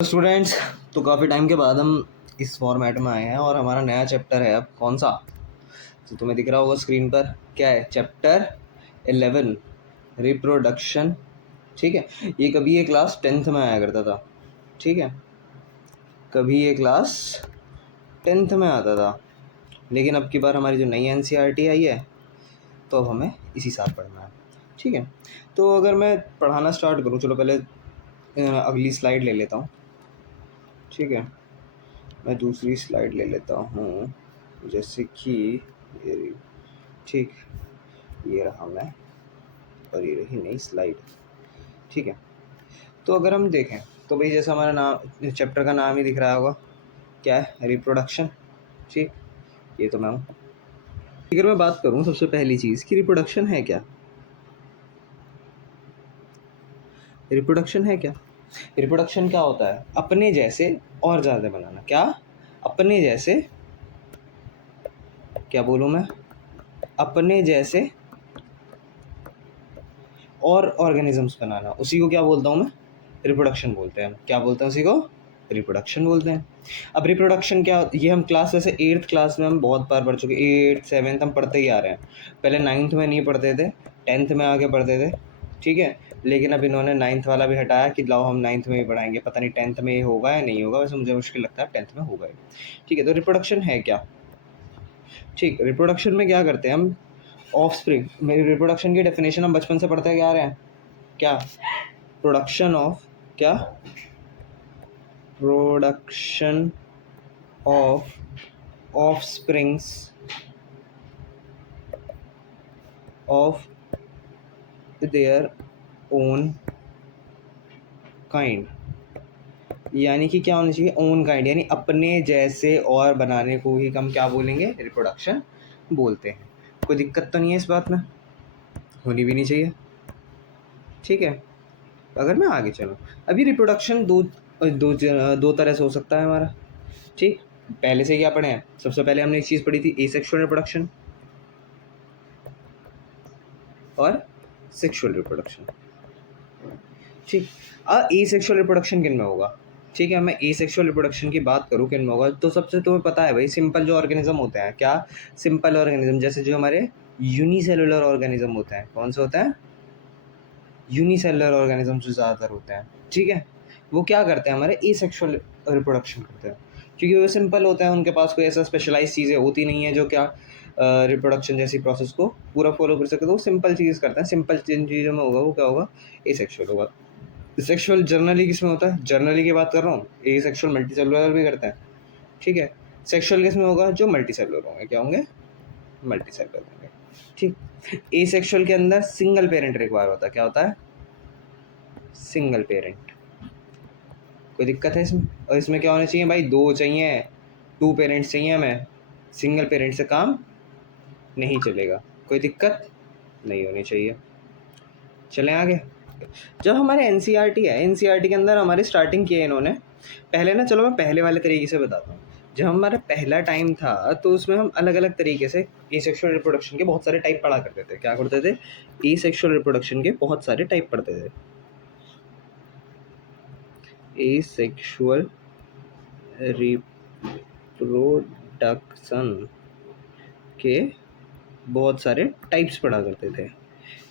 Students, तो काफ़ी time के बाद हम इस फॉर्मेट में आए हैं और हमारा नया चैप्टर है। अब कौन सा? तो तुम्हें दिख रहा होगा स्क्रीन पर, क्या है? Chapter 11, reproduction. ठीक है, ये क्लास 10th में आया करता था। ठीक है, कभी ये क्लास 10th में आता था, लेकिन अब की बार हमारी जो नई NCERT आई है तो अब हमें इसी साल पढ़ना है। ठीक है, तो अगर मैं पढ़ाना स्टार्ट करूँ, चलो पहले अगली स्लाइड ले लेता हूँ। ठीक है, मैं दूसरी स्लाइड ले लेता हूँ, जैसे कि ये रही। ठीक, ये रहा मैं, और ये रही नई स्लाइड। ठीक है, तो अगर हम देखें तो भाई जैसा हमारा नाम, चैप्टर का नाम ही दिख रहा होगा, क्या है? रिप्रोडक्शन। ठीक, ये तो मैं हूँ। अगर मैं बात करूँ सबसे पहली चीज़ कि रिप्रोडक्शन है क्या? रिप्रोडक्शन है क्या? रिप्रोडक्शन क्या होता है? अपने जैसे और ज़्यादा बनाना। क्या? अपने जैसे, क्या बोलूँ मैं? अपने जैसे और ऑर्गेनिजम्स बनाना, उसी को क्या बोलता हूँ मैं? रिप्रोडक्शन बोलते हैं। क्या बोलते हैं उसी को? रिप्रोडक्शन बोलते हैं। अब रिप्रोडक्शन क्या, ये हम क्लास वैसे 8th क्लास में हम बहुत बार पढ़ चुके, 8th 7th हम पढ़ते ही आ रहे हैं। पहले 9th में नहीं पढ़ते थे, 10th में आके पढ़ते थे। ठीक है, लेकिन अब इन्होंने 9th वाला भी हटाया कि लाओ हम 9th में ही पढ़ाएंगे। पता नहीं 10th में ये होगा या नहीं होगा, वैसे मुझे मुश्किल लगता है 10th में होगा ही। ठीक है, तो रिप्रोडक्शन है क्या? ठीक, रिप्रोडक्शन में क्या करते हैं हम? ऑफस्प्रिंग। मेरी रिप्रोडक्शन की डेफिनेशन हम बचपन से पढ़ते क्या आ रहे हैं। क्या? प्रोडक्शन ऑफ, क्या? Production of offsprings of their own kind. यानी कि क्या होना चाहिए? ओन काइंड, यानी अपने जैसे और बनाने को ही हम क्या बोलेंगे? रिप्रोडक्शन बोलते हैं। कोई दिक्कत तो नहीं है इस बात में, होनी भी नहीं चाहिए। ठीक है, अगर मैं आगे चलूँ, अभी रिप्रोडक्शन दो तरह से हो सकता है हमारा। ठीक, पहले से क्या पढ़े हैं? सबसे पहले हमने एक चीज़ पढ़ी थी, एसेक्सुअल रिप्रोडक्शन और सेक्सुअल रिप्रोडक्शन। ठीक, एसेक्सुअल रिप्रोडक्शन किन में होगा? ठीक है, मैं एसेक्सुअल रिप्रोडक्शन की बात करूँ किन में होगा, तो सबसे तुम्हें पता है भाई, सिंपल जो ऑर्गेनिज्म होते हैं। क्या? सिंपल ऑर्गेनिज्म, जैसे जो हमारे यूनिसेलुलर ऑर्गेनिज्म होते हैं। कौन से होते हैं? यूनिसेलुलर ऑर्गेनिज्म जो ज़्यादातर होते हैं। ठीक है, वो क्या करते हैं? हमारे एसेक्सुअल रिप्रोडक्शन करते हैं, क्योंकि वो सिंपल होता है, उनके पास कोई ऐसा स्पेशलाइज चीज़ें होती नहीं है जो क्या रिप्रोडक्शन जैसी प्रोसेस को पूरा फॉलो कर सके। तो वो सिंपल चीज़ करते हैं। सिंपल जिन चीज़ों में होगा वो क्या होगा? एसेक्सुअल होगा। सेक्सुअल जर्नली किस में होता है? जर्नली की बात कर रहा हूँ, एसेक्सुअल मल्टीसेलुलर भी करते हैं। ठीक है, सेक्सुअल किस में होगा? जो मल्टीसेलुलर होंगे। क्या होंगे? मल्टीसेलुलर होंगे। ठीक, एसेक्सुअल के अंदर सिंगल पेरेंट रिक्वायर होता है। क्या होता है? Single parent. कोई दिक्कत है इसमें? और इसमें क्या होना चाहिए भाई? दो चाहिए, 2 पेरेंट्स चाहिए हमें। सिंगल पेरेंट से काम नहीं चलेगा। कोई दिक्कत नहीं होनी चाहिए। चलें आगे। जब हमारे NCERT है, NCERT के अंदर हमारी स्टार्टिंग की है इन्होंने पहले ना, चलो मैं पहले वाले तरीके से बताता हूँ। जब हमारा पहला टाइम था तो उसमें हम अलग अलग तरीके से एसेक्सुअल रिप्रोडक्शन के बहुत सारे टाइप पढ़ा करते थे। क्या करते थे? एसेक्सुअल रिप्रोडक्शन के बहुत सारे टाइप पढ़ते थे। एसेक्सुअल रिप्रोडक्शन के बहुत सारे टाइप्स पढ़ा करते थे।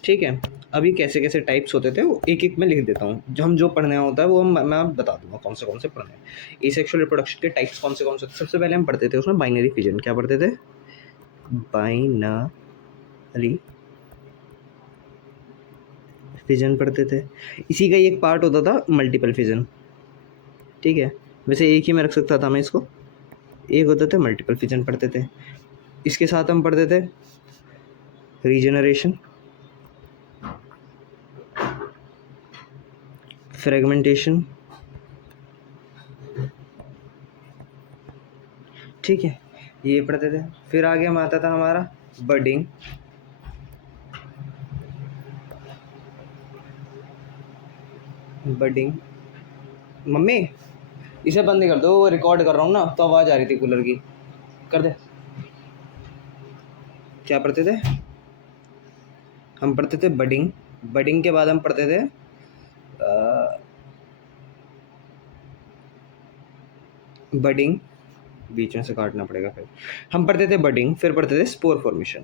ठीक है, अभी कैसे कैसे टाइप्स होते थे वो एक एक में लिख देता हूँ। जो पढ़ना होता है वो मैं बता दूंगा कौन से पढ़ने हैं। एसेक्सुअल रिप्रोडक्शन के टाइप्स कौन से थे? सबसे पहले हम पढ़ते थे उसमें बाइनरी फिजन। क्या पढ़ते थे? बाइनरी फिजन पढ़ते थे। इसी का ही एक पार्ट होता था मल्टीपल फिजन। ठीक है, वैसे एक ही में रख सकता था मैं इसको। एक होता था मल्टीपल फिजन पढ़ते थे। इसके साथ हम पढ़ते थे रीजनरेशन, फ्रेगमेंटेशन। ठीक है, ये पढ़ते थे। फिर आगे हम आता था हमारा बडिंग, बडिंग। मम्मी इसे बंद कर दो, रिकॉर्ड कर रहा हूँ ना, तो आवाज़ आ रही थी कूलर की। कर दे। क्या पढ़ते थे? हम पढ़ते थे बडिंग। बडिंग के बाद हम पढ़ते थे बडिंग, बीच में से काटना पड़ेगा। फिर हम पढ़ते थे बडिंग, फिर पढ़ते थे स्पोर फॉर्मेशन।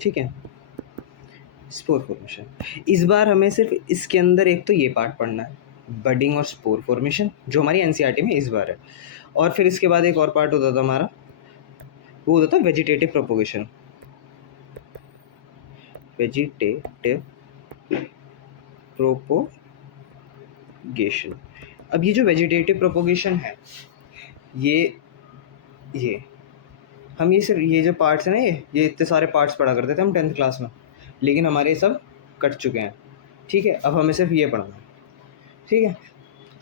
ठीक है, स्पोर फॉर्मेशन। इस बार हमें सिर्फ इसके अंदर एक तो ये पार्ट पढ़ना है, बडिंग और स्पोर फॉर्मेशन, जो हमारी एनसीईआरटी में इस बार है। और फिर इसके बाद एक और पार्ट होता था हमारा, वो होता था वेजिटेटिव प्रोपोगेशन। Vegetative propagation. अब ये जो वेजिटेटिव प्रोपोगेशन है, ये हम ये सिर्फ ये जो पार्ट्स हैं ना, ये इतने सारे पार्ट्स पढ़ा करते थे हम 10th क्लास में, लेकिन हमारे सब कट चुके हैं। ठीक है, अब हमें सिर्फ ये पढ़ना है। ठीक है,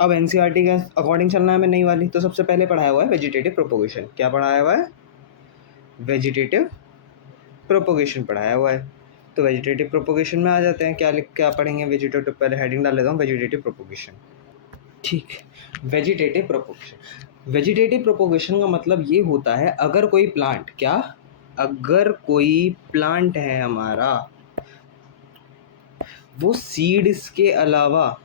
अब एनसीईआरटी के अकॉर्डिंग चलना है हमें नई वाली। तो सबसे पहले पढ़ाया हुआ है वेजिटेटिव प्रोपोगेशन। क्या पढ़ाया हुआ है? वेजिटेटिव प्रोपोगेशन पढ़ाया हुआ है। तो वेजिटेटिव प्रोपोगेशन में आ जाते हैं। क्या पढ़ेंगे वेजिटेटिव? पहले हेडिंग डाल लेता हूँ, वेजिटेटिव प्रोपोगेशन। ठीक, वेजिटेटिव प्रोपोगेशन। वेजिटेटिव प्रोपोगेशन का मतलब ये होता है, अगर कोई प्लांट, क्या, अगर कोई प्लांट है हमारा, वो सीड्स के अलावा,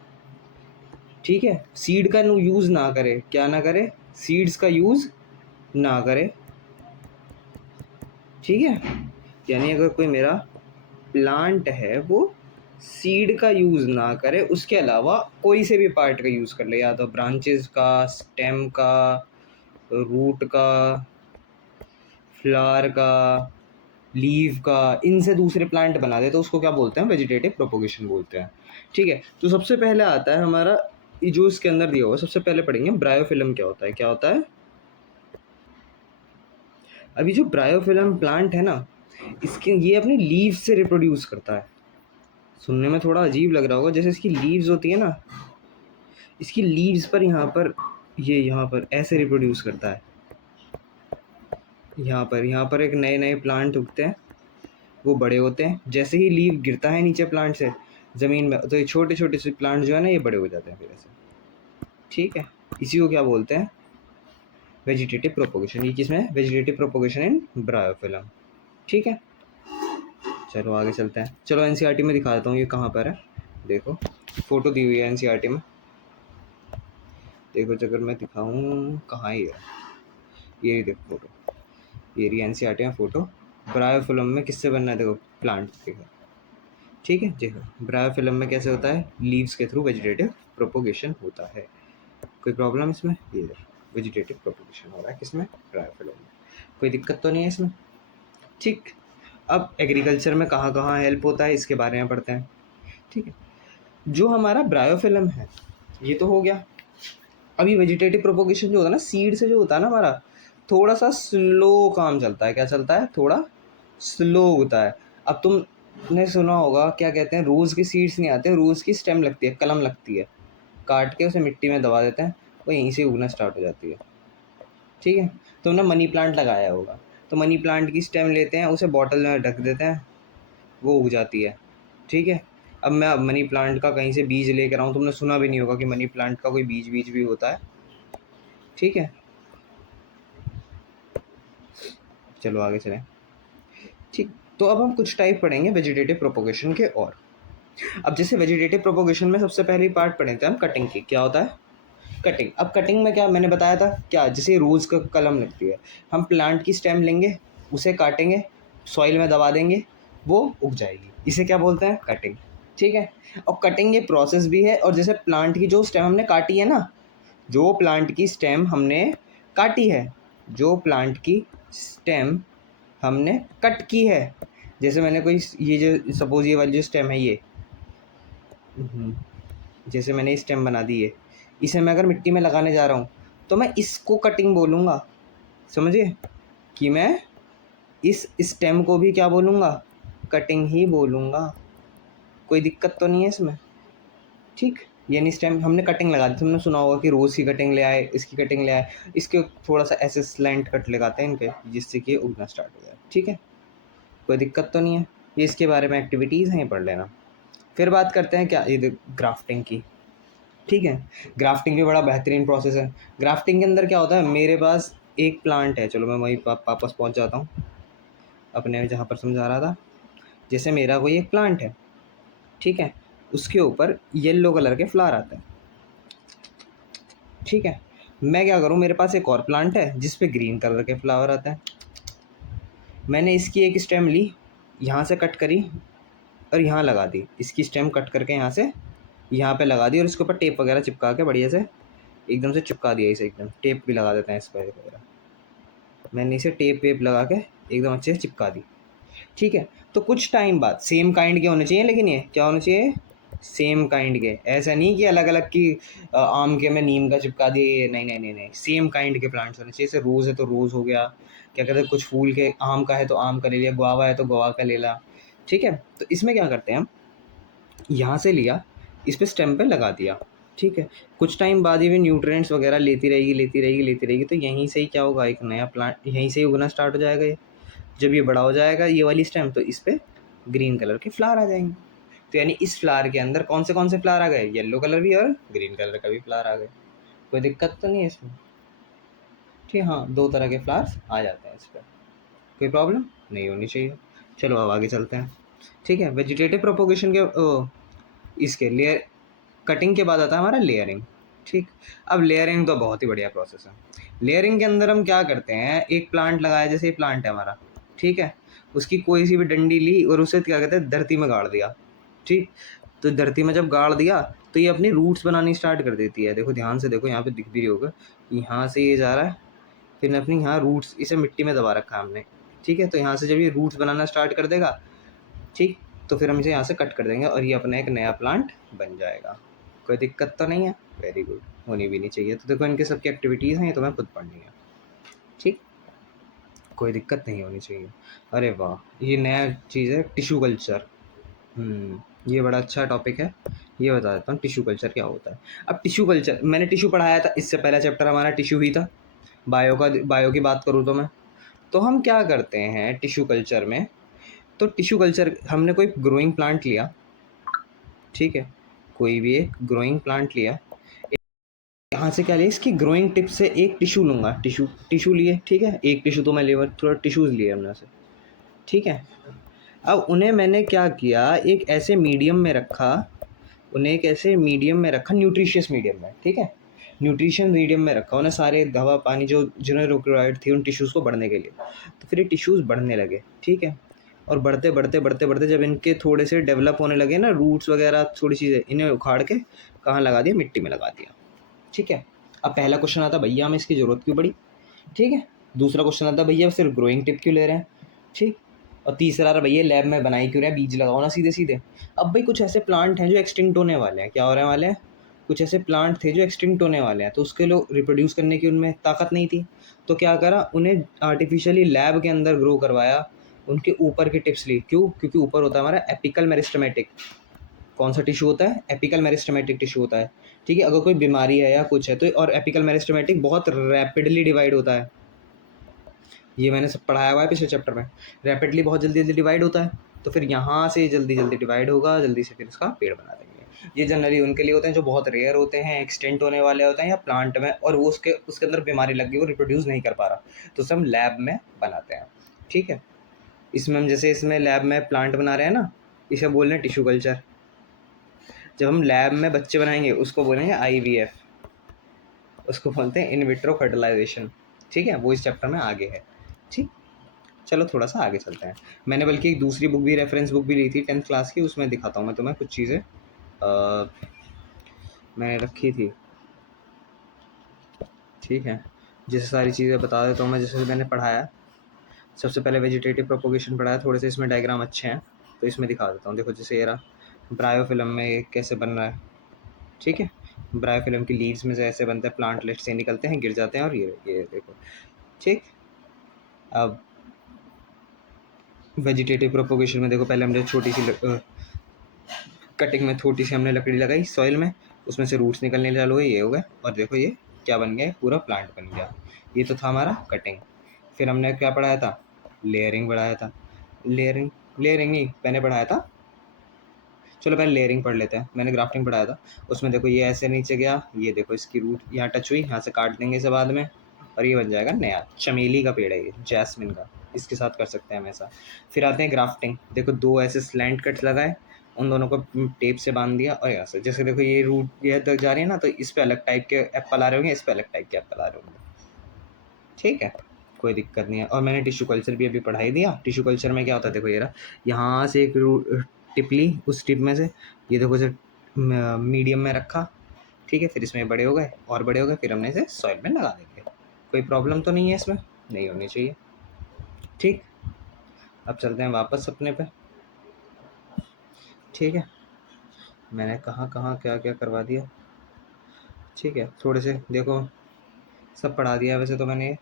ठीक है, सीड का यूज़ ना करे। क्या ना करे? सीड्स का यूज़ ना करे। ठीक है, यानी अगर कोई मेरा प्लांट है वो सीड का यूज़ ना करे, उसके अलावा कोई से भी पार्ट का यूज़ कर ले, या तो ब्रांचेस का, स्टेम का, रूट का, फ्लावर का, लीव का, इनसे दूसरे प्लांट बना दे, तो उसको क्या बोलते हैं? वेजिटेटिव प्रोपोगेशन बोलते हैं। ठीक है, तो सबसे पहले आता है हमारा ये जो इसके अंदर दिया हुआ है, सबसे पहले पढ़ेंगे ब्रायोफिलम क्या होता है। क्या होता है? अभी जो ब्रायोफिलम प्लांट है ना, इसके ये अपनी लीव से रिप्रोड्यूस करता है। सुनने में थोड़ा अजीब लग रहा होगा, जैसे इसकी लीव्स होती है ना, इसकी लीव्स पर यहाँ पर ऐसे रिप्रोड्यूस करता है। यहाँ पर एक नए नए प्लांट उगते हैं, वो बड़े होते हैं। जैसे ही लीव गिरता है नीचे प्लांट से ज़मीन में, तो ये छोटे छोटे से प्लांट जो है ना, ये बड़े हो जाते हैं फिर ऐसे। ठीक है, इसी को क्या बोलते हैं? Vegetative propagation. ये किसमें? वेजिटेटिव प्रोपोगेशन इन ब्रायोफिलम। ठीक है, चलो आगे चलते हैं। चलो एनसीईआरटी में दिखा देता हूँ ये कहाँ पर है। देखो, फोटो दी हुई है एनसीईआरटी में। देखो, अगर मैं दिखाऊँ कहाँ ही है, ये देखो फोटो, ये रही एनसीईआरटी में फोटो। ब्रायोफिलम में किससे बनना है? देखो, प्लांट। देखो, ठीक है, देखो ब्रायोफिलम में कैसे होता है? लीव्स के थ्रू वेजिटेटिव प्रोपोगेशन होता है। कोई प्रॉब्लम इसमें? ये वेजिटेटिव प्रोपोगेशन हो रहा है किसमें? ब्रायोफिलम में। कोई दिक्कत तो नहीं है इसमें? ठीक, अब एग्रीकल्चर में कहाँ कहाँ हेल्प होता है इसके बारे में पढ़ते हैं। ठीक है, जो हमारा ब्रायोफिलम है ये तो हो गया। अभी वेजिटेटिव प्रोपोगेशन जो होता है ना, सीड से जो होता है ना हमारा, थोड़ा सा स्लो काम चलता है। क्या चलता है? थोड़ा स्लो होता है। अब तुमने सुना होगा, क्या कहते हैं, रोज़ के सीड्स नहीं आते, रोज़ की स्टेम लगती है, कलम लगती है, काट के उसे मिट्टी में दबा देते हैं, वो यहीं से उगना स्टार्ट हो जाती है। ठीक है, तुमने मनी प्लांट लगाया होगा, तो मनी प्लांट की स्टेम लेते हैं, उसे बॉटल में ढक देते हैं, वो उग जाती है। ठीक है, अब मैं मनी प्लांट का कहीं से बीज लेकर आऊँ, तुमने सुना भी नहीं होगा कि मनी प्लांट का कोई बीज भी होता है। ठीक है, चलो आगे चलें। ठीक, तो अब हम कुछ टाइप पढ़ेंगे वेजिटेटिव प्रोपोगेशन के। और अब जैसे वेजिटेटिव प्रोपोगेशन में सबसे पहले पार्ट पढ़े थे हम कटिंग की। क्या होता है? कटिंग। अब कटिंग में क्या मैंने बताया था, क्या, जैसे रोज़ का कलम लगती है, हम प्लांट की स्टेम लेंगे, उसे काटेंगे, सॉइल में दबा देंगे, वो उग जाएगी। इसे क्या बोलते हैं? कटिंग। ठीक है, और कटिंग ये प्रोसेस भी है। और जैसे प्लांट की जो स्टेम हमने काटी है ना, जो प्लांट की स्टेम हमने काटी है, जो प्लांट की स्टेम हमने कट की है, जैसे मैंने कोई ये जो सपोज ये वाली जो स्टेम है ये, जैसे मैंने स्टेम बना दी है, इसे मैं अगर मिट्टी में लगाने जा रहा हूँ, तो मैं इसको कटिंग बोलूँगा। समझिए कि मैं इस स्टेम को भी क्या बोलूँगा? कटिंग ही बोलूँगा। कोई दिक्कत तो नहीं है इसमें? ठीक, यानी स्टेम हमने कटिंग लगा दी। तुमने सुना होगा कि रोज़ की कटिंग ले आए, इसकी कटिंग ले आए, इसके थोड़ा सा ऐसे स्लैंट कट लगाते हैं इनके, जिससे कि उगना स्टार्ट हो जाए। ठीक है, कोई दिक्कत तो नहीं है? ये इसके बारे में एक्टिविटीज़ हैं, पढ़ लेना। फिर बात करते हैं क्या, ये ग्राफ्टिंग की। ठीक है, ग्राफ्टिंग भी बड़ा बेहतरीन प्रोसेस है। ग्राफ्टिंग के अंदर क्या होता है, मेरे पास एक प्लांट है, चलो मैं वहीं वापस पहुंच जाता हूँ अपने जहाँ पर समझा रहा था। जैसे मेरा कोई एक प्लांट है, ठीक है, उसके ऊपर येलो कलर के फ्लावर आते हैं। ठीक है, मैं क्या करूँ, मेरे पास एक और प्लांट है जिस पे ग्रीन कलर के फ्लावर आते हैं। मैंने इसकी एक स्टेम ली, यहाँ से कट करी और यहाँ लगा दी। इसकी स्टेम कट करके यहाँ से यहाँ पे लगा दी और इसके ऊपर टेप वगैरह चिपका के बढ़िया से एकदम से चिपका दिया इसे। एकदम टेप भी लगा देते हैं इस पर वगैरह। मैंने इसे टेप वेप लगा के एकदम अच्छे से चिपका दी। ठीक है, तो कुछ टाइम बाद सेम काइंड के होने चाहिए, लेकिन ये क्या होने चाहिए, सेम काइंड के। ऐसा नहीं कि अलग अलग की आम के में नीम का चिपका दिए, नहीं नहीं नहीं नहीं, सेम काइंड के प्लांट्स होने चाहिए। जैसे रोज़ है तो रोज़ हो गया, क्या कहते हैं, कुछ फूल के, आम का है तो आम का ले लिया, गुआवा है तो गुआवा का ले ला। ठीक है, तो इसमें क्या करते हैं हम, यहाँ से लिया, इस पर स्टेम पे लगा दिया। ठीक है, कुछ टाइम बाद ये भी न्यूट्रिएंट्स वगैरह लेती रहेगी लेती रहेगी लेती रहेगी, तो यहीं से ही क्या होगा, एक नया प्लांट यहीं से ही उगना स्टार्ट हो जाएगा। ये जब ये बड़ा हो जाएगा ये वाली स्टेम, तो इस पर ग्रीन कलर के फ्लावर आ जाएंगे। तो यानी इस फ्लावर के अंदर कौन से फ्लावर आ गए, येलो कलर भी और ग्रीन कलर का भी फ्लावर आ गए। कोई दिक्कत तो नहीं है इसमें। ठीक, हाँ, दो तरह के फ्लावर्स आ जाते हैं इस पर, कोई प्रॉब्लम नहीं होनी चाहिए। चलो अब आगे चलते हैं। ठीक है, वेजिटेटिव प्रोपोगेशन के इसके लेयर कटिंग के बाद आता है हमारा लेयरिंग। ठीक, अब लेयरिंग तो बहुत ही बढ़िया प्रोसेस है। लेयरिंग के अंदर हम क्या करते हैं, एक प्लांट लगाया, जैसे ये प्लांट है हमारा, ठीक है, उसकी कोई सी भी डंडी ली और उसे क्या कहते हैं, धरती में गाड़ दिया। ठीक, तो धरती में जब गाड़ दिया तो ये अपनी रूट्स बनानी स्टार्ट कर देती है। देखो ध्यान से देखो, यहाँ पे दिख भी रही होगा, यहाँ से ये जा रहा है, फिर अपनी यहाँ रूट्स, इसे मिट्टी में दबा रखा है हमने। ठीक है, तो यहाँ से जब ये रूट्स बनाना स्टार्ट कर देगा, ठीक, तो फिर हम इसे यहाँ से कट कर देंगे और ये अपना एक नया प्लांट बन जाएगा। कोई दिक्कत तो नहीं है, वेरी गुड, होनी भी नहीं चाहिए। तो देखो इनके सबकी एक्टिविटीज़ हैं, ये तुम्हें खुद पढ़नी है। ठीक, कोई दिक्कत नहीं होनी चाहिए। अरे वाह, ये नया चीज़ है टिश्यू कल्चर। ये बड़ा अच्छा टॉपिक है, ये बता देता हूँ टिश्यू कल्चर क्या होता है। अब टिश्यू कल्चर मैंने टिश्यू पढ़ाया था, इससे पहला चैप्टर हमारा टिश्यू ही था। बायो की बात करूँ तो मैं, तो हम क्या करते हैं टिश्यू कल्चर में, तो टिश्यू कल्चर हमने कोई ग्रोइंग प्लांट लिया। ठीक है, कोई भी एक ग्रोइंग प्लांट लिया, यहाँ से क्या लिया, इसकी ग्रोइंग टिप से एक टिश्यू लूँगा, टिश्यू लिए। ठीक है, एक टिश्यू तो मैं ले, थोड़ा टिश्यूज़ लिए हमने से। ठीक है, अब उन्हें मैंने क्या किया, एक ऐसे मीडियम में रखा, न्यूट्रिशियस मीडियम में। ठीक है, न्यूट्रिशन मीडियम में रखा उन्हें, सारे दवा पानी जो जिन्हें रिक्वायर्ड थी उन टिश्यूज़ को बढ़ने के लिए। तो फिर ये टिश्यूज़ बढ़ने लगे। ठीक है, और बढ़ते बढ़ते बढ़ते बढ़ते जब इनके थोड़े से डेवलप होने लगे ना, रूट्स वगैरह थोड़ी चीज़ें, इन्हें उखाड़ के कहाँ लगा दिया, मिट्टी में लगा दिया। ठीक है, अब पहला क्वेश्चन आता, भैया हमें इसकी ज़रूरत क्यों पड़ी। ठीक है, दूसरा क्वेश्चन आता, भैया सिर्फ ग्रोइंग टिप क्यों ले रहे हैं। ठीक, और तीसरा रहा, भैया लैब में बनाई क्यों रहे हैं, बीज लगाओ ना सीधे सीधे। अब भाई कुछ ऐसे प्लांट हैं जो एक्सटिंक्ट होने वाले हैं, क्या होने वाले हैं, कुछ ऐसे प्लांट थे जो एक्सटिंक्ट होने वाले हैं, तो उसके लिए रिप्रोड्यूस करने की उनमें ताकत नहीं थी। तो क्या करा, उन्हें आर्टिफिशियली लैब के अंदर ग्रो करवाया, उनके ऊपर की टिप्स ली। क्यों, क्योंकि ऊपर होता है हमारा एपिकल मेरिस्टेमेटिक। कौन सा टिश्यू होता है, एपिकल मेरिस्टेमेटिक टिश्यू होता है। ठीक है, अगर कोई बीमारी है या कुछ है तो, और एपिकल मेरिस्टेमेटिक बहुत रैपिडली डिवाइड होता है, ये मैंने सब पढ़ाया हुआ है पिछले चैप्टर में। रैपिडली बहुत जल्दी जल्दी डिवाइड होता है, तो फिर यहाँ से जल्दी जल्दी डिवाइड होगा, जल्दी से फिर इसका पेड़ बना देंगे। ये जनरली उनके लिए होते हैं जो बहुत रेयर होते हैं, एक्सटेंट होने वाले होते हैं, या प्लांट में, और वो उसके अंदर बीमारी लग गई, वो रिप्रोड्यूस नहीं कर पा रहा, तो उसे हम लैब में बनाते हैं। ठीक है, इसमें हम जैसे इसमें लैब में प्लांट बना रहे हैं ना, इसे बोल रहे हैं टिश्यू कल्चर। जब हम लैब में बच्चे बनाएंगे उसको बोलेंगे IVF, उसको बोलते हैं इन विट्रो फर्टिलाइजेशन। ठीक है, वो इस चैप्टर में आगे है। ठीक, चलो थोड़ा सा आगे चलते हैं। मैंने बल्कि एक दूसरी बुक भी, रेफरेंस बुक भी ली थी 10th क्लास की, उसमें दिखाता हूँ मैं तुम्हें कुछ चीज़ें मैंने रखी थी। ठीक है, जैसे सारी चीज़ें बता देता हूँ मैं, जैसे मैंने पढ़ाया। सबसे पहले वेजिटेटिव प्रोपोगेशन पढ़ाया, थोड़े से इसमें डायग्राम अच्छे हैं तो इसमें दिखा देता हूँ। देखो जैसे ये रहा, ब्रायोफिल्म में कैसे बन रहा है। ठीक है, ब्रायोफिल्म की लीव्स में से ऐसे बनते हैं, प्लांटलेट्स से निकलते हैं, गिर जाते हैं, और ये देखो। ठीक, अब वेजिटेटिव प्रोपोगेशन में देखो, पहले हमने छोटी सी कटिंग में छोटी सी हमने लकड़ी लगाई सॉइल में, उसमें से रूट्स निकलने चालू हुए, ये हो गए, और देखो ये क्या बन गया, पूरा प्लांट बन गया। ये तो था हमारा कटिंग। फिर हमने क्या पढ़ाया था, लेयरिंग पढ़ाया था। लेयरिंग नहीं, मैंने पढ़ाया था, चलो पहले लेयरिंग पढ़ लेते हैं। मैंने ग्राफ्टिंग पढ़ाया था, उसमें देखो ये ऐसे नीचे गया, ये देखो इसकी रूट यहाँ टच हुई, यहाँ से काट देंगे इसे बाद में, और ये बन जाएगा नया चमेली का पेड़ है, ये जैस्मिन का, इसके साथ कर सकते हैं हम ऐसा। फिर आते हैं ग्राफ्टिंग, देखो दो ऐसे स्लैंट कट्स लगाए उन दोनों को टेप से बांध दिया और यहाँ से जैसे देखो ये रूट ये तक जा रही है ना, तो इस पे अलग टाइप के एप्पल आ रहे होंगे, इस पे अलग टाइप के एप्पल आ रहे होंगे। ठीक है, कोई दिक्कत नहीं है। और मैंने टिश्यू कल्चर भी अभी पढ़ाई दिया। टिश्यू कल्चर में क्या होता है, देखो ये रहा, यहाँ से एक टिप ली, उस टिप में से ये देखो इसे मीडियम में रखा, ठीक है, फिर इसमें बड़े हो गए और बड़े हो गए, फिर हमने इसे सॉइल में लगा देंगे। कोई प्रॉब्लम तो नहीं है इसमें, नहीं होनी चाहिए। ठीक, अब चलते हैं वापस अपने पे। ठीक है, मैंने कहाँ कहाँ क्या क्या करवा दिया। ठीक है, थोड़े से देखो सब पढ़ा दिया वैसे तो मैंने,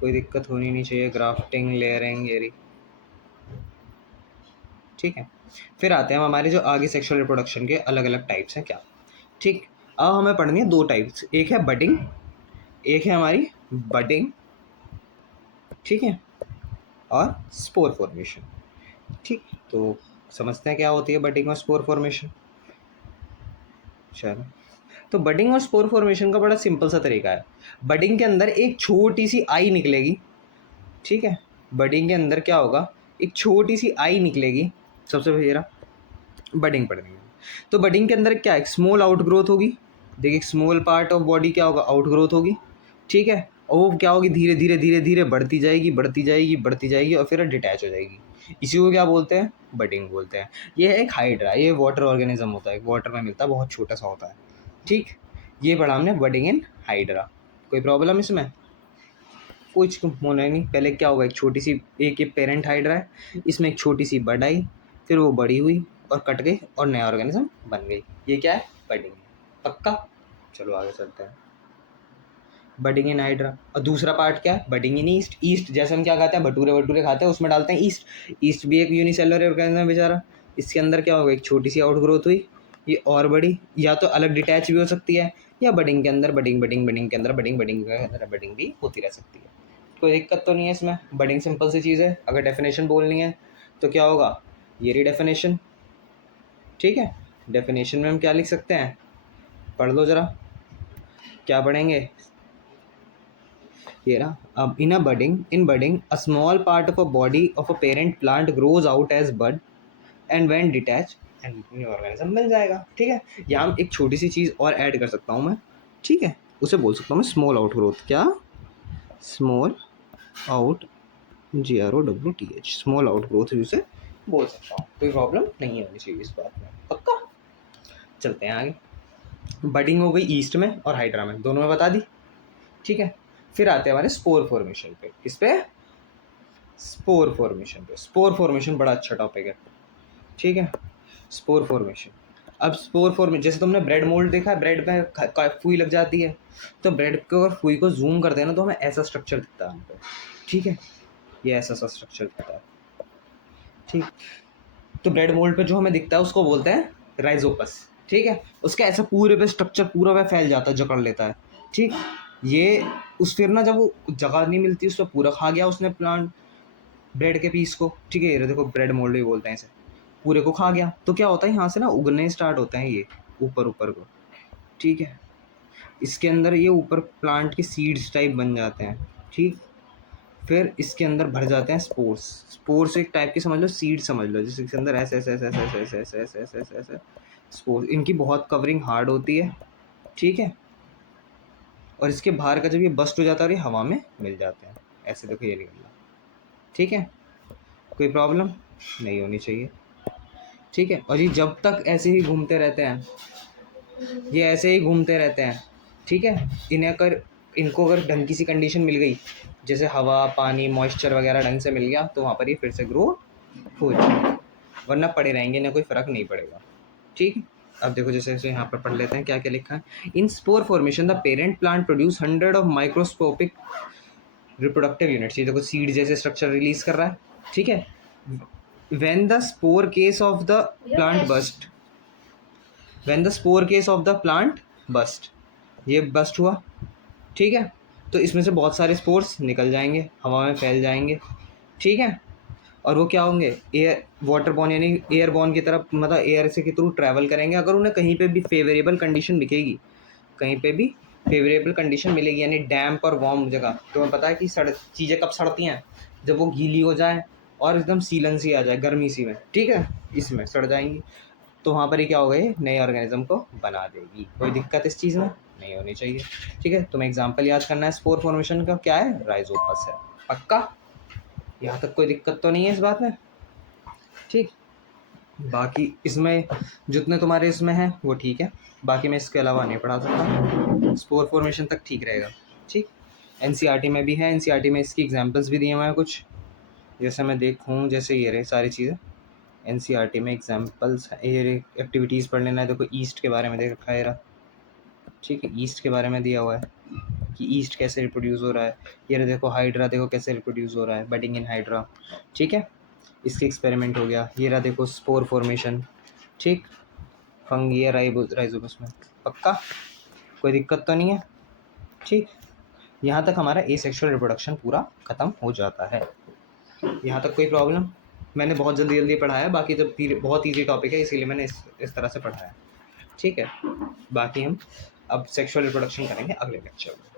कोई दिक्कत होनी नहीं चाहिए। ग्राफ्टिंग, लेयरिंग, ये रही। ठीक है, फिर आते हैं हम हमारे जो आगे सेक्सुअल रिप्रोडक्शन के अलग अलग टाइप्स हैं क्या। ठीक, अब हमें पढ़नी है दो टाइप्स, एक है बडिंग, एक है हमारी बडिंग, ठीक है, और स्पोर फॉर्मेशन। ठीक, तो समझते हैं क्या होती है बडिंग और स्पोर फॉर्मेशन। चलो, तो बडिंग और स्पोर फॉर्मेशन का बड़ा सिंपल सा तरीका है। बडिंग के अंदर एक छोटी सी आई निकलेगी। ठीक है, बडिंग के अंदर क्या होगा, एक छोटी सी आई निकलेगी। सबसे पहले बडिंग पढ़नी है, तो बडिंग के अंदर क्या, एक स्मॉल आउट ग्रोथ होगी। देखिए, स्मॉल पार्ट ऑफ बॉडी क्या होगा, आउट ग्रोथ होगी। ठीक है, और वो क्या होगी, धीरे धीरे धीरे धीरे बढ़ती जाएगी, बढ़ती जाएगी, बढ़ती जाएगी, और फिर डिटैच हो जाएगी। इसी को क्या बोलते हैं, बडिंग बोलते हैं। ये है एक हाइड्रा, ये वाटर ऑर्गेनिज्म होता है, वाटर में मिलता है, बहुत छोटा सा होता है। ठीक, ये पढ़ा हमने बडिंग इन हाइड्रा। कोई प्रॉब्लम इसमें, कुछ होना ही नहीं। पहले क्या होगा, एक छोटी सी एक पेरेंट हाइड्रा है, इसमें एक छोटी सी बड आई, फिर वो बड़ी हुई और कट गई और नया ऑर्गेनिज्म बन गई। ये क्या है, बडिंग। पक्का, चलो आगे चलते हैं। Budding in hydra. और दूसरा पार्ट क्या है, बडिंग इन ईस्ट। ईस्ट जैसे हम क्या खाते हैं, भटूरे वटूरे खाते हैं, उसमें डालते हैं ईस्ट। ईस्ट भी एक यूनिसेलुलर ऑर्गेनिज्म है बेचारा। इसके अंदर क्या होगा, एक छोटी सी आउट ग्रोथ हुई, ये और बड़ी, या तो अलग डिटैच भी हो सकती है, या बडिंग के अंदर बडिंग, बडिंग बडिंग के अंदर बडिंग, बडिंग के अंदर बडिंग भी होती रह सकती है। कोई दिक्कत तो नहीं है इसमें। बडिंग सिंपल सी चीज़ है। अगर डेफिनेशन बोलनी है तो क्या होगा, ये रही डेफिनेशन। ठीक है, डेफिनेशन में हम क्या लिख सकते हैं, पढ़ लो ज़रा, क्या पढ़ेंगे। ये रहा, अब in budding a small part of a body of a parent plant grows out as bud and when detach and new organism मिल जाएगा। ठीक है, यहाँ एक छोटी सी चीज़ और ऐड कर सकता हूँ मैं। ठीक है, उसे बोल सकता हूँ मैं स्मॉल आउट ग्रोथ। क्या, small out, GROWTH, small out growth उसे बोल सकता हूँ। कोई प्रॉब्लम नहीं होनी चाहिए इस बात में। पक्का, चलते हैं आगे। बडिंग हो गई ईस्ट में और हाइड्रा में, दोनों में बता दी। ठीक है, फिर आते हैं हमारे स्पोर फॉर्मेशन पे। किस पे, स्पोर फॉर्मेशन पे। स्पोर फॉर्मेशन बड़ा अच्छा टॉपिक है। ठीक है, स्पोर फॉर्मेशन। अब स्पोर फॉर्मेशन, जैसे तुमने ब्रेड मोल्ड देखा है, ब्रेड में फुई लग जाती है, तो ब्रेड को अगर फुई को जूम करते हैं ना, तो हमें ऐसा स्ट्रक्चर दिखता है हमको। ठीक है, ये ऐसा सा स्ट्रक्चर दिखता है। ठीक, तो ब्रेड मोल्ड पे जो हमें दिखता है उसको बोलते हैं राइजोपस। ठीक है, उसका ऐसा पूरे पे स्ट्रक्चर पूरा पे फैल जाता है, जकड़ लेता है। ठीक, ये उस फिर ना जब वो जगह नहीं मिलती, उस पर पूरा खा गया उसने प्लांट, ब्रेड के पीस को। ठीक है, ये देखो ब्रेड मोल्ड भी बोलते हैं इसे, पूरे को खा गया, तो क्या होता है, यहाँ से ना उगने स्टार्ट होते हैं ये ऊपर ऊपर को। ठीक है, इसके अंदर ये ऊपर प्लांट के सीड्स टाइप बन जाते हैं। ठीक, फिर इसके अंदर भर जाते हैं स्पोर्स। स्पोर्स एक टाइप की समझ लो, सीड समझ लो, जिसके इसके अंदर ऐसे ऐसे ऐसे ऐसे ऐसे ऐसे ऐसे ऐसे ऐसे ऐसे ऐसे स्पोर्स। इनकी बहुत कवरिंग हार्ड होती है। ठीक है, और इसके बाहर का जब ये बस्ट हो जाता है और ये हवा में मिल जाते हैं, ऐसे देखो ये निकल रहा। ठीक है, कोई प्रॉब्लम नहीं होनी चाहिए। ठीक है, और ये जब तक ऐसे ही घूमते रहते हैं, ये ऐसे ही घूमते रहते हैं। ठीक है, इनको अगर ढंग की सी कंडीशन मिल गई, जैसे हवा, पानी, मॉइस्चर वगैरह ढंग से मिल गया, तो वहाँ पर ये फिर से ग्रो हो जाएगा, वरना पड़े रहेंगे, इन्हें कोई फ़र्क नहीं पड़ेगा। ठीक, अब देखो जैसे जैसे यहाँ पर पढ़ लेते हैं क्या क्या लिखा है। In spore formation the parent plant produce 100 of microscopic reproductive units. ये देखो सीड जैसे स्ट्रक्चर रिलीज कर रहा है। ठीक है, when the spore case of the plant burst, when the spore case of the plant burst, ये बस्ट हुआ। ठीक है, तो इसमें से बहुत सारे स्पोर्स निकल जाएंगे, हवा में फैल जाएंगे। ठीक है, और वो क्या होंगे, एयर वाटर बॉर्न यानी एयर बॉर्न की तरफ, मतलब एयर से के थ्रू ट्रैवल करेंगे। अगर उन्हें कहीं पे भी फेवरेबल कंडीशन दिखेगी, कहीं पे भी फेवरेबल कंडीशन मिलेगी, यानी डैम्प और वार्म जगह, तो हमें पता है कि चीज़ें कब सड़ती हैं, जब वो गीली हो जाए और एकदम सीलन सी आ जाए, गर्मी सी में, ठीक है, इसमें सड़ जाएंगी, तो वहाँ पर ही क्या होगा, ये नए ऑर्गेनिज्म को बना देगी। कोई दिक्कत इस चीज़ में नहीं होनी चाहिए, ठीक है। तुम्हें एग्जाम्पल याद करना है स्पोर फॉर्मेशन का, क्या है, राइजोपस है, पक्का, यहाँ तक कोई दिक्कत तो नहीं है इस बात में, ठीक। बाकी इसमें जितने तुम्हारे इसमें हैं वो ठीक है, बाकी मैं इसके अलावा नहीं पढ़ा सकता, स्पोर फॉर्मेशन तक ठीक रहेगा, ठीक। एनसीईआरटी में भी है, एनसीईआरटी में इसकी एग्जांपल्स भी दिए हुए हैं कुछ, जैसे मैं देखूँ, जैसे ये रहे सारी चीज़ें एनसीईआरटी में एग्जांपल्स, ये एक्टिविटीज़ पढ़ लेना है। देखो ईस्ट के बारे में दे रखा है, ठीक है, ईस्ट के बारे में दिया हुआ है कि ईस्ट कैसे रिप्रोड्यूस हो रहा है। ये देखो हाइड्रा, देखो कैसे रिप्रोड्यूस हो रहा है, बडिंग इन हाइड्रा, ठीक है, इसके एक्सपेरिमेंट हो गया। ये रहा देखो स्पोर फॉर्मेशन, ठीक, फंगी है राइजोपस में, पक्का कोई दिक्कत तो नहीं है, ठीक। यहाँ तक हमारा एसेक्सुअल रिप्रोडक्शन पूरा ख़त्म हो जाता है। यहाँ तक कोई प्रॉब्लम? मैंने बहुत जल्दी जल्दी पढ़ाया, बाकी जब बहुत ईजी टॉपिक है इसीलिए मैंने इस तरह से पढ़ाया, ठीक है। बाकी हम अब सेक्सुअल रिप्रोडक्शन करेंगे अगले लेक्चर में।